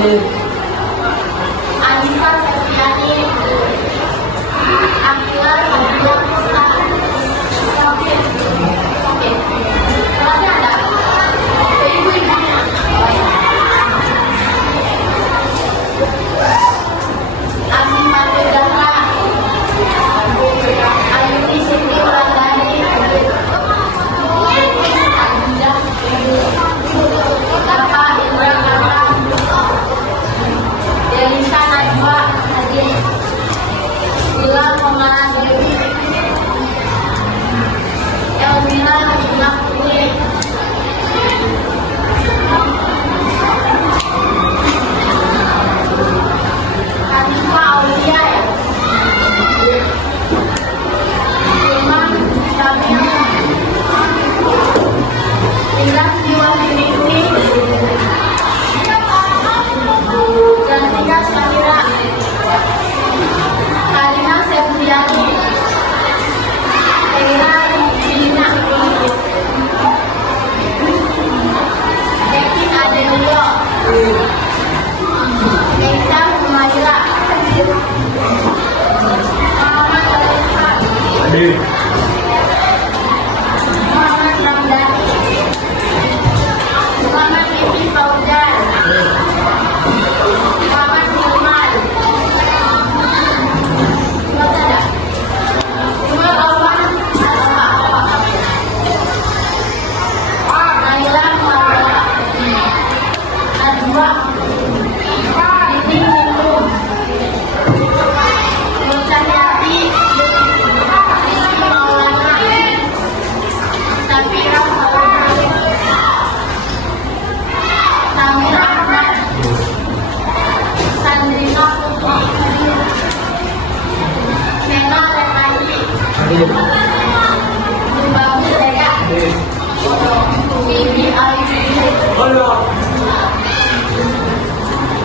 Anissa Septiani, Akila Sabila Krista, Oke, berarti ada ibu-ibunya. Asima Dudara, Ayuni Siti Wulandari, Bapak Indra Kata, Delisa Najwa Hadir, Bila Komala Dewi, Elmira Nakuni, Hanifa Aulia, Imam Syamil, Indra Siwaswini, Jantika Syamira, Karina Septiani, Era Dina, Dekin Adelio, Desa Humaira, Muhammad Alifah, Muhammad Ramdhani, Muhammad Iti Fauzan, Muhammad Hilman, Jumal Awan, Naila Marwala, Najwa, Didi Nindung, Nur Cahyati, Rizky Maulana, Safira Saudari, Samira Ahmad, Sandrina Putri, Sena Retani, Bagus Daya, Bibi Alifin,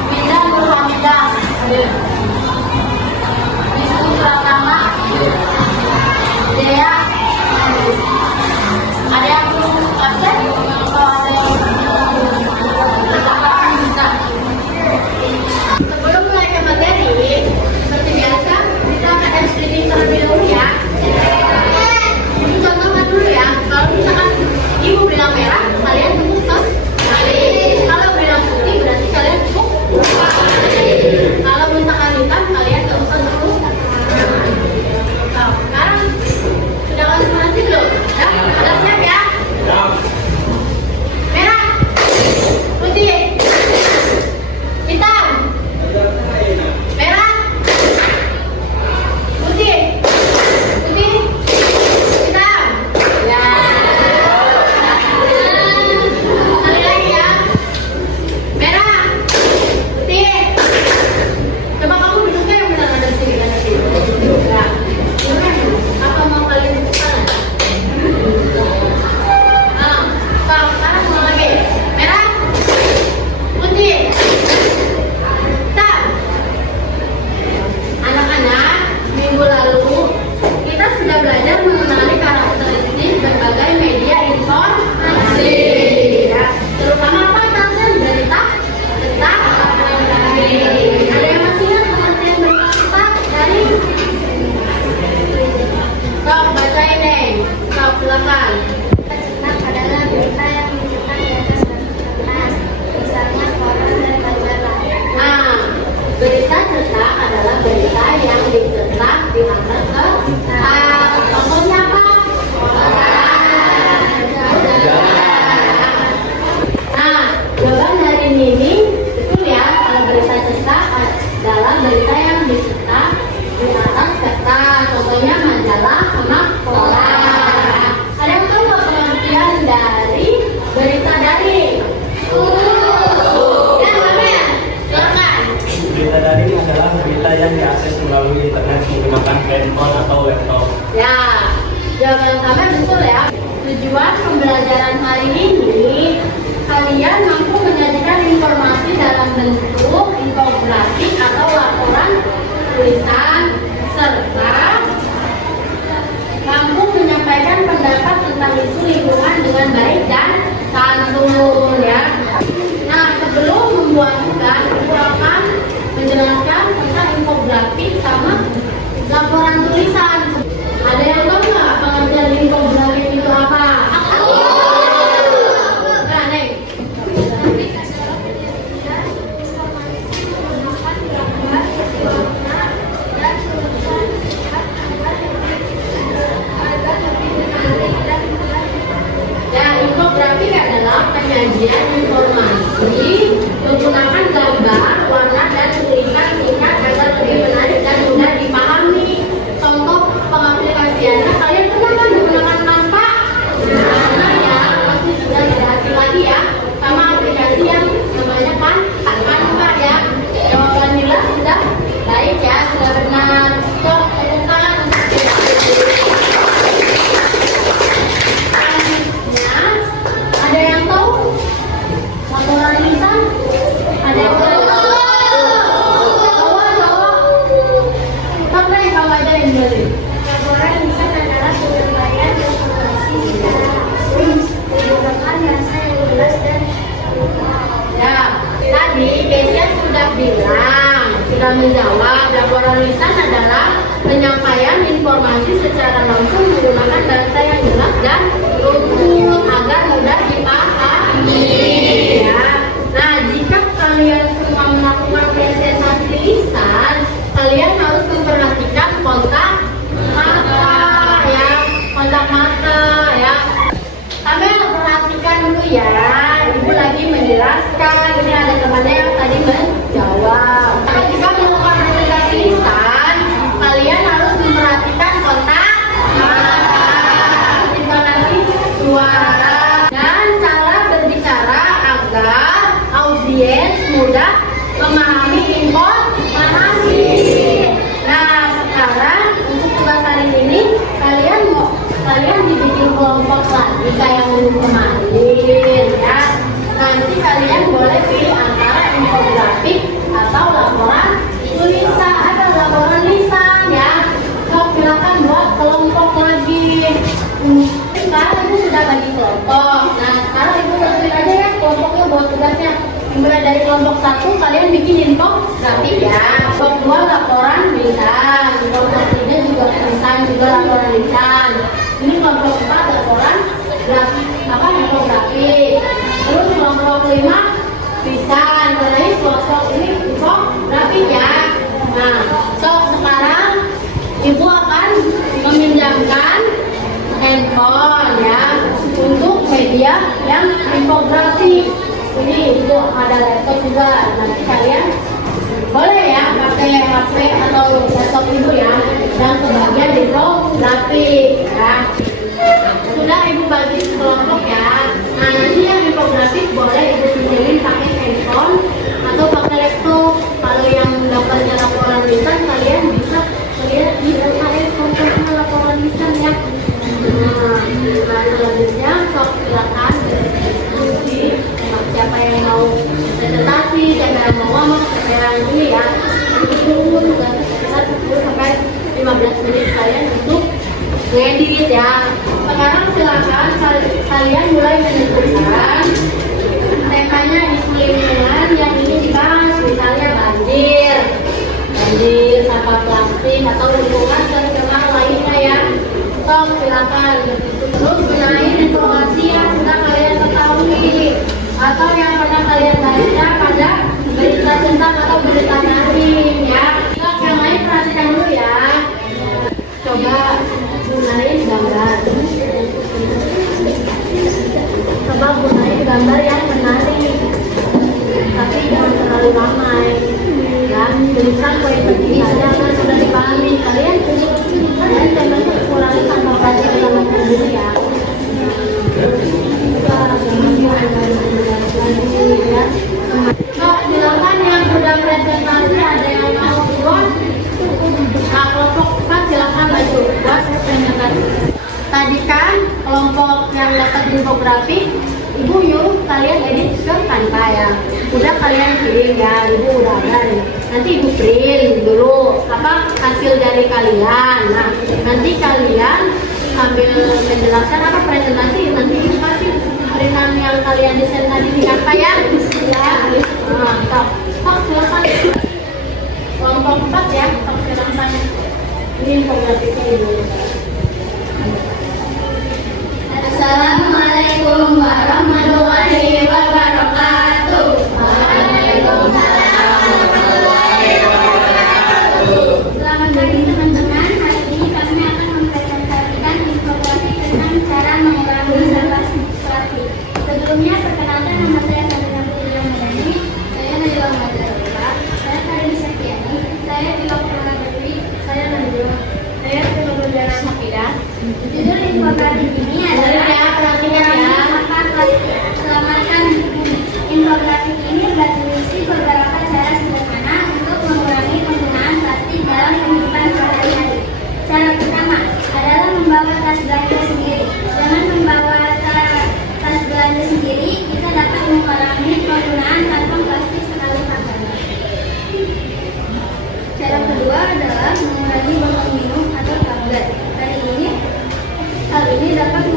Bina Nurhamidah, Wisnu Pratama, Dea, ada yang belum absen? Atau ada yang bisa? Sebelum mulai ke materi, seperti biasa kita akan screening terlebih dahulu ya. Ini contohkan dulu ya. Kalau misalkan ibu bilang merah, kalian tepuk kali. Kalau bilang putih, berarti kalian tepuk. Kalau misalkan hitam, kalian nggak usah tepuk. Nah, sekarang sudah konsentrasi belum? Ya, ada siap ya? Merah, putih, hitam, merah, putih, putih, hitam. Ya. Sekali lagi ya. Merah, putih. Coba kamu duduknya yang benar ada di sini, ada di sini. Ya. Gimana? Apa mau kalian dudukkan? Nah, sekarang mau lagi. Merah, putih, hitam. Anak-anak, minggu lalu kita sudah belajar mengenali karakteristik berbagai media informasi, ya. Terutama apa kan? Berita, cetak, ada yang masih ingat pengertian berita cetak dari? Sok bacain deh, sok silakan. Cetak adalah berita yang dicetak di atas kertas, misalnya koran dan majalah. Nah, berita cetak adalah berita yang dicetak di atas kertas. Contohnya apa? Nah, jawaban dari Nini betul ya. Kalau berita cetak adalah berita yang dicetak di atas kertas. Contohnya majalah sama koran. Ada yang tahu nggak pengertian dari berita daring? Ya, Amel, silakan. Berita daring adalah berita yang diakses melalui internet menggunakan handphone atau laptop. Ya, jawaban sama betul ya. Tujuan pembelajaran hari ini, kalian mampu menyajikan informasi dalam bentuk infografik atau laporan tulisan, serta mampu menyampaikan pendapat tentang isu lingkungan dengan baik dan santun ya. Nah, sebelum membuatkan bilang, sudah menjawab. Laporan lisan adalah penyampaian informasi secara langsung menggunakan bahasa yang jelas dan runtut agar mudah dipahami. Ya. Nah, jika kalian semua melakukan presentasi lisan, kalian harus memperhatikan kontak mata, ya, kontak mata, ya. Sambil perhatikan dulu ya, ibu lagi menjelaskan. Ini ada temannya yang tadi menjawab. Jika melakukan presentasi lisan, kalian harus memperhatikan kontak mata, intonasi suara, dan cara berbicara agar audiens mudah memahami informasi. Nah, sekarang untuk tugas hari ini kalian dibikin kelompok lagi kayak minggu kemarin, ya. Nanti kalian boleh pilih antara infografik atau laporan tulisan atau laporan lisan, ya. So, silakan buat kelompok lagi. Sekarang ibu sudah bagi kelompok. Nah, sekarang ibu tentuin aja ya kelompoknya buat tugasnya. Dimulai dari kelompok 1 kalian bikin infografik, ya. Kelompok 2 laporan lisan. Kelompok 3 juga lisan juga laporan lisan. Ini kelompok 4 laporan infografik. Terus kelompok 5 lisan. Karena ini kelompok ini infografik, ya. Nah, so sekarang ibu akan meminjamkan handphone, ya, untuk media yang infografik. Ini itu ada laptop juga. Nanti kalian boleh ya pakai HP atau laptop ibu, ya, dan kebagian infografik, ya. Sudah ibu bagi kelompok, ya. Nah, nanti yang infografik boleh ibu pilih pakai handphone atau pakai laptop. Kalau yang dapatnya laporan lisan, kalian bisa lihat di LKS kontennya laporan lisan, ya. Nah, selanjutnya sok silakan diskusi. Siapa yang mau presentasi, siapa yang mau ngomong, siapa yang ini, ya. Tunggu tugas sekitar 10 sampai 15 menit kalian untuk ngedit, ya. Sekarang silakan kalian mulai menentukan temanya di lingkungan yang ingin dibahas, misalnya banjir, sampah plastik atau lingkungan tercemar lainnya, ya. Sok silakan. Terus gunain informasi yang sudah kalian ketahui atau yang pernah kalian baca pada berita tentang atau berita daring, ya. Sok yang lain perhatikan dulu, ya. Coba gunain gambar. Coba gunain gambar yang menarik, tapi jangan terlalu ramai, ya. Tulisan poin penting saja kan sudah dipahami. Kalian temanya kurangi tanpa baca sama dulu, ya. Nah, silakan yang sudah presentasi ada yang mau buat. Nah, kelompok 4 silakan maju buat presentasi. Tadi kan kelompok yang dapat infografik, ibu yuk kalian edit ke Canva, ya. Udah kalian kirim, ya, ibu udah ada nih. Nanti ibu print dulu hasil dari kalian. Nah, nanti kalian sambil menjelaskan presentasi, nanti ibu kasih printan yang kalian desain tadi di Canva, ya. Ya. Nah, sok silakan. Kelompok 4, ya, sok silakan. Ini infografiknya ibu. Assalamualaikum warahmatullahi wabarakatuh. Waalaikumsalam warahmatullahi wabarakatuh. Selamat pagi teman-teman. Hari ini kami akan mempresentasikan infografik tentang cara mengurangi sampah plastik. Sebelumnya perkenalkan, nama saya Sabrina Putri Ramadhani. Saya Najwa Madrasah. Saya Karin Sekiani. Saya Tila Purana Dewi. Saya Najwa. Saya Tila Purana Hafidah. Judul infografik ini adalah sampah plastik. Selamatkan bumi. Infografik ini berisi beberapa cara sederhana untuk mengurangi penggunaan plastik dalam kehidupan sehari-hari. Cara pertama adalah membawa tas belanja sendiri. Dengan membawa tas belanja sendiri, kita dapat mengurangi penggunaan kantong plastik sekali pakai. Cara kedua adalah mengurangi botol minum atau tablet. Hal ini dapat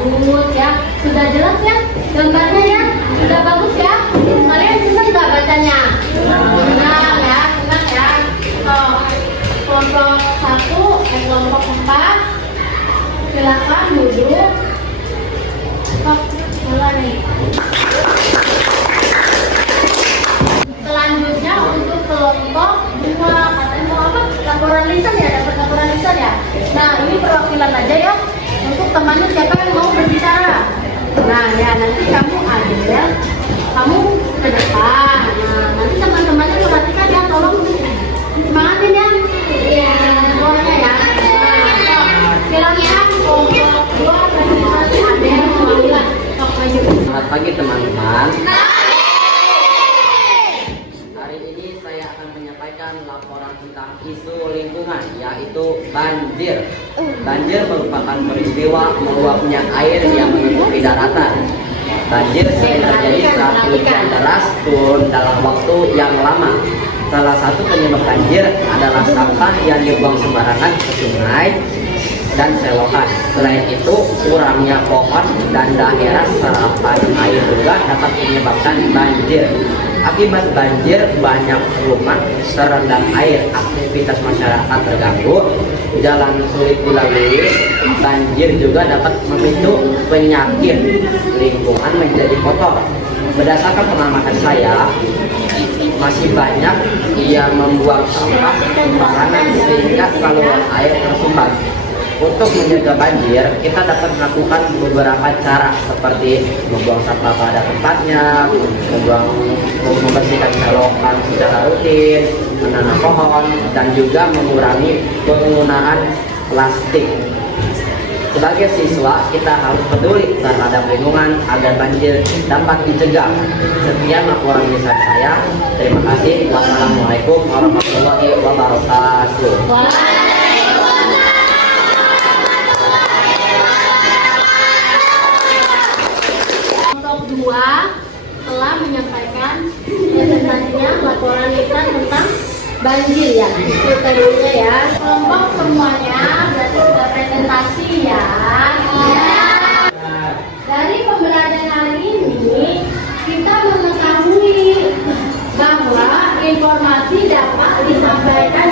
bagus ya. Sudah jelas ya gambarnya ya? Sudah bagus ya? Kalian senang nggak bacanya? Senang ya, senang ya. Oh, kelompok 1 dan kelompok 4 silakan duduk. Oh, mulai. Selanjutnya untuk kelompok 2, katanya mau apa? Laporan lisan ya, dapat laporan lisan ya. Nah, ini perwakilan aja ya. Untuk temannya siapa yang mau berbicara. Nah, ya nanti kamu ambil, kamu ke depan. Nah, nanti teman-temannya perhatikan ya, tolong semangatin ya. Iya, suaranya ya. Nah, silakan kelompok 2 presentasi ada yang mewakili. Sok maju. Selamat pagi teman-teman. Hari ini saya akan menyampaikan laporan tentang isu lingkungan, yaitu banjir. Banjir merupakan peristiwa meluapnya air yang menutupi daratan. Banjir sering terjadi saat hujan deras turun dalam waktu yang lama. Salah satu penyebab banjir adalah sampah yang dibuang sembarangan ke sungai dan selokan. Selain itu, kurangnya pohon dan daerah serapan air juga dapat menyebabkan banjir. Akibat banjir, banyak rumah terendam air, aktivitas masyarakat terganggu, jalan sulit dilalui. Banjir juga dapat memicu penyakit, lingkungan menjadi kotor. Berdasarkan pengamatan saya, masih banyak yang membuang sampah sembarangan sehingga saluran air tersumbat. Untuk menjaga banjir, kita dapat melakukan beberapa cara seperti membuang sampah pada tempatnya, membersihkan selokan secara rutin, menanam pohon, dan juga mengurangi penggunaan plastik. Sebagai siswa, kita harus peduli terhadap lingkungan agar banjir dapat dicegah. Sekian laporan lisan saya. Terima kasih. Wassalamualaikum warahmatullahi wabarakatuh. Kelompok 2 telah menyampaikan presentasinya laporan lisan tentang banjir ya. Itu tadinya ya. Kelompok semuanya berarti sudah presentasi ya. Dari pembelajaran hari ini kita mengetahui bahwa informasi dapat disampaikan